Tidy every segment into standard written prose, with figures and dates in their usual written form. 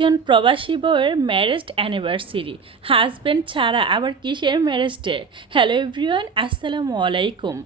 একজন প্রবাসী বউয়ের ম্যারেজ অ্যানিভার্সারি, হাজব্যান্ড ছাড়া আবার কিসের ম্যারেজ ডে। হ্যালো এভরিওয়ান, আসসালামু আলাইকুম।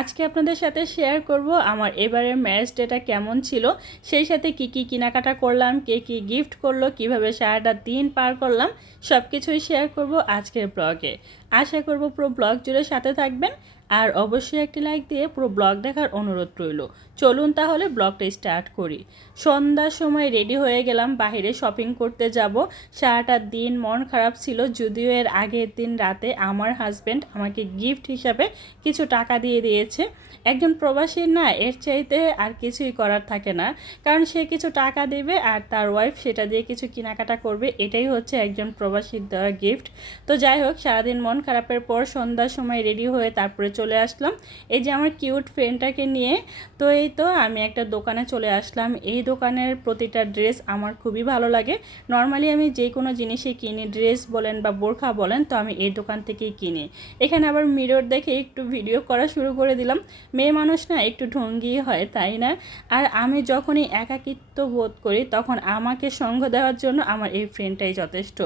আজকে আপনাদের সাথে শেয়ার করব আমার এবারের ম্যারেজ ডেটা কেমন ছিল, সেই সাথে কি কি কেনাকাটা করলাম, কে কী গিফট করলো, কিভাবে সারাটা দিন পার করলাম, সব কিছুই শেয়ার করব আজকের ব্লগে। আশা করব পুরো ব্লগ জুড়ে সাথে থাকবেন, আর অবশ্যই একটি লাইক দিয়ে পুরো ব্লগ দেখার অনুরোধ রইল। চলুন তাহলে ব্লগটা স্টার্ট করি। সন্ধ্যার সময় রেডি হয়ে গেলাম, বাইরে শপিং করতে যাব। সারাটা দিন মন খারাপ ছিল, যদিও এর আগের দিন রাতে আমার হাজব্যান্ড আমাকে গিফট হিসাবে কিছু টাকা দিয়ে দিয়েছে। একজন প্রবাসীর না এর চাইতে আর কিছুই করার থাকে না, কারণ সে কিছু টাকা দেবে আর তার ওয়াইফ সেটা দিয়ে কিছু কেনাকাটা করবে, এটাই হচ্ছে একজন প্রবাসীর দেওয়া গিফট। তো যাই হোক, সারাদিন মন খারাপের পর সন্ধ্যার সময় রেডি হয়ে তারপরে চলে আসলাম এই যে আমার কিউট ফ্রেন্ডটাকে নিয়ে। তো এই তো আমি একটা দোকানে চলে আসলাম। এই দোকানের প্রতিটা ড্রেস আমার খুবই ভালো লাগে। নর্মালি আমি যে কোনো জিনিসই কিনি, ড্রেস বলেন বা বোরখা বলেন, তো আমি এই দোকান থেকেই কিনি। এখানে আবার মিরর দেখে একটু ভিডিও করা শুরু করে দিলাম। মেয়ে মানুষ না একটু ঢঙ্গি হয়, তাই না? আর আমি যখনই একাকিত্ব বোধ করি তখন আমাকে সঙ্গ দেওয়ার জন্য আমার এই ফ্রেন্ডটাই যথেষ্ট।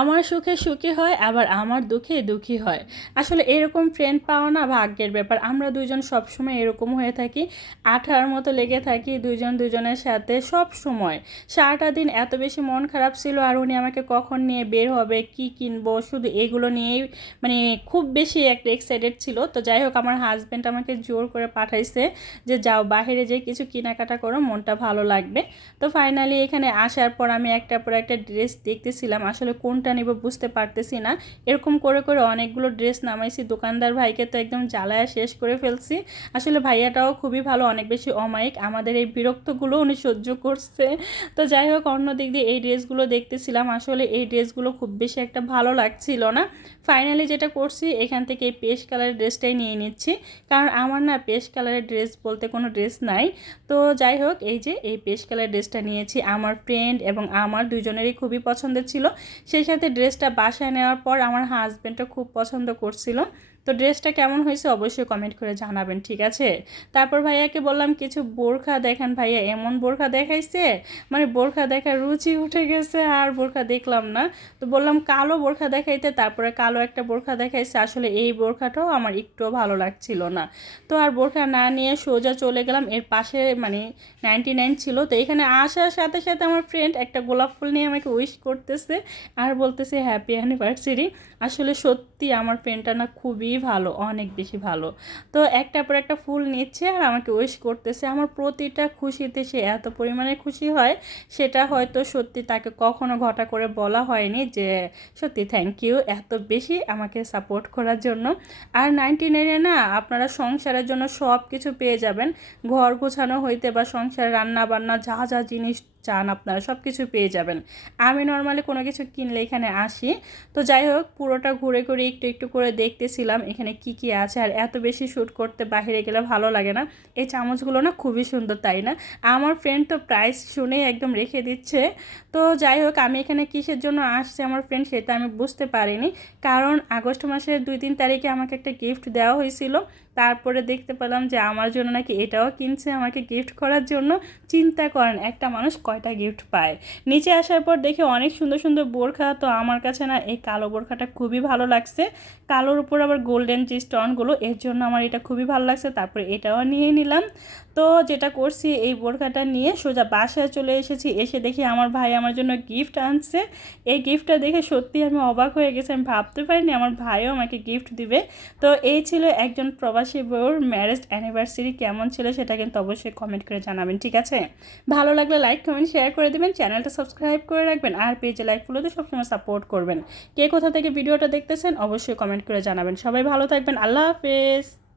আমার সুখে সুখী হয়, আবার আমার দুঃখে দুঃখী হয়। আসলে এরকম ফ্রেন্ড পাওয়া না ভাগ্যের ব্যাপার। আমরা দুইজন সবসময় এরকম হয়ে থাকি, আঠার মতো লেগে থাকি দুইজন দুজনের সাথে সব সময়। সারাটা দিন এত বেশি মন খারাপ ছিল, আর উনি আমাকে কখন নিয়ে বের হবে, কি কিনবো, শুধু এগুলো নিয়েই মানে খুব বেশি একটা এক্সাইটেড ছিল। তো যাই হোক, আমার হাজব্যান্ড আমাকে জোর করে পাঠাইছে যে যাও বাইরে যেয়ে কিছু কেনাকাটা করো, মনটা ভালো লাগবে। তো ফাইনালি এখানে আসার পর আমি একটার পর একটা ড্রেস দেখতেছিলাম, আসলে কোনটা নিব বুঝতে পারতেছি না। এরকম করে করে অনেকগুলো ড্রেস নামাইছি, দোকানদার ভাইকে তো একদম জ্বালায়া শেষ করে ফেলছি। আসলে ভাইয়াটাও খুবই ভালো, অনেক বেশি অমায়িক, আমাদের এই বিরক্তগুলো উনি সহ্য করছে। তো যাই হোক, অন্য দিক দিয়ে এই ড্রেসগুলো দেখতেছিলাম, আসলে এই ড্রেসগুলো খুব বেশি একটা ভালো লাগছিল না। ফাইনালি যেটা করছি, এখান থেকে এই পেস্ট কালারের ড্রেসটাই নিয়ে নিচ্ছি, কারণ আমার না পেস্ট কালারের ড্রেস বলতে কোনো ড্রেস নাই। তো যাই হোক, এই যে এই পেস্ট কালারের ড্রেসটা নিয়েছি, আমার ফ্রেন্ড এবং আমার দুজনেরই খুবই পছন্দের ছিল। সেই সাথে ড্রেসটা বাসায় নেওয়ার পর আমার হাজব্যান্ডও খুব পছন্দ করছিল। তো ড্রেসটা কেমন হয়েছে অবশ্যই কমেন্ট করে জানাবেন, ঠিক আছে? তারপর ভাইয়াকে বললাম কিছু বোরখা দেখান। ভাইয়া এমন বোরখা দেখাইছে, মানে বোরখা দেখার রুচি উঠে গেছে, আর বোরখা দেখলাম না। তো বললাম কালো বোরখা দেখাইতে, তারপরে কালো একটা বোরখা দেখাইছে। আসলে এই বোরখাটাও আমার একটুও ভালো লাগছিল না। তো আর বোরখা না নিয়ে সোজা চলে গেলাম এর পাশে, মানে 99 ছিল। তো এখানে আসার সাথে সাথে আমার ফ্রেন্ড একটা গোলাপ ফুল নিয়ে আমাকে উইশ করতেছে আর বলতেছে হ্যাপি অ্যানিভার্সারি। আসলে সত্যি আমার ফ্রেন্ডটা না খুবই ভালো, অনেক বেশি ভালো। তো একটার পর একটা ফুল নিচ্ছে আর আমাকে উইশ করতেছে। আমার প্রতিটা খুশিতে সে এত পরিমাণে খুশি হয়, সেটা হয়তো সত্যি তাকে কখনো ঘটা করে বলা হয়নি, যে সত্যি থ্যাংক ইউ এত বেশি আমাকে সাপোর্ট করার জন্য। আর 99-এ না আপনারা সংসারের জন্য সব কিছু পেয়ে যাবেন, ঘর গোছানো হইতে বা সংসার রান্না বান্না যা যা জিনিস চান আপনারা সব কিছু পেয়ে যাবেন। আমি নর্মালি কোনো কিছু কিনলে এখানে আসি। তো যাই হোক, পুরোটা ঘুরে ঘুরে একটু একটু করে দেখতেছিলাম এখানে কি কি আছে। আর এত বেশি শ্যুট করতে বাইরে গেলে ভালো লাগে না। এই চামচগুলো না খুবই সুন্দর, তাই না? আমার ফ্রেন্ড তো প্রাইস শুনেই একদম রেখে দিচ্ছে। তো যাই হোক, আমি এখানে কিসের জন্য আসছে আমার ফ্রেন্ড সেটা আমি বুঝতে পারিনি, কারণ আগস্ট মাসের 2-3 তারিখে আমাকে একটা গিফট দেওয়া হয়েছিল। তারপরে দেখতে পেলাম যে আমার জন্য নাকি এটাও কিনছে আমাকে গিফট করার জন্য। চিন্তা করেন একটা মানুষ কয়টা গিফট পায়। নিচে আসার পর দেখে অনেক সুন্দর সুন্দর বোরখা। তো আমার কাছে না এই কালো বোরখাটা খুবই ভালো লাগছে, কালোর উপর আবার গোল্ডেন যে স্টোনগুলো, এর জন্য আমার এটা খুবই ভালো লাগছে। তারপরে এটাও নিয়ে নিলাম। তো যেটা করছি, এই বোরখাটা নিয়ে সোজা বাসায় চলে এসেছি। এসে দেখি আমার ভাই আমার জন্য গিফট আনছে। এই গিফটটা দেখে সত্যি আমি অবাক হয়ে গেছি, আমি ভাবতে পারিনি আমার ভাইও আমাকে গিফট দিবে। তো এই ছিল একজন প্রবাসী বউর ম্যারেজ অ্যানিভার্সারি। কেমন ছিল সেটা কিন্তু অবশ্যই কমেন্ট করে জানাবেন, ঠিক আছে? ভালো লাগলে লাইক কমেন্ট শেয়ার করে দেবেন, চ্যানেলটা সাবস্ক্রাইব করে রাখবেন, আর পেজে লাইক ফলোতে সবসময় সাপোর্ট করবেন। কে কোথা থেকে ভিডিওটা দেখতেছেন অবশ্যই কমেন্ট করে জানাবেন। সবাই ভালো থাকবেন, আল্লাহ হাফেজ।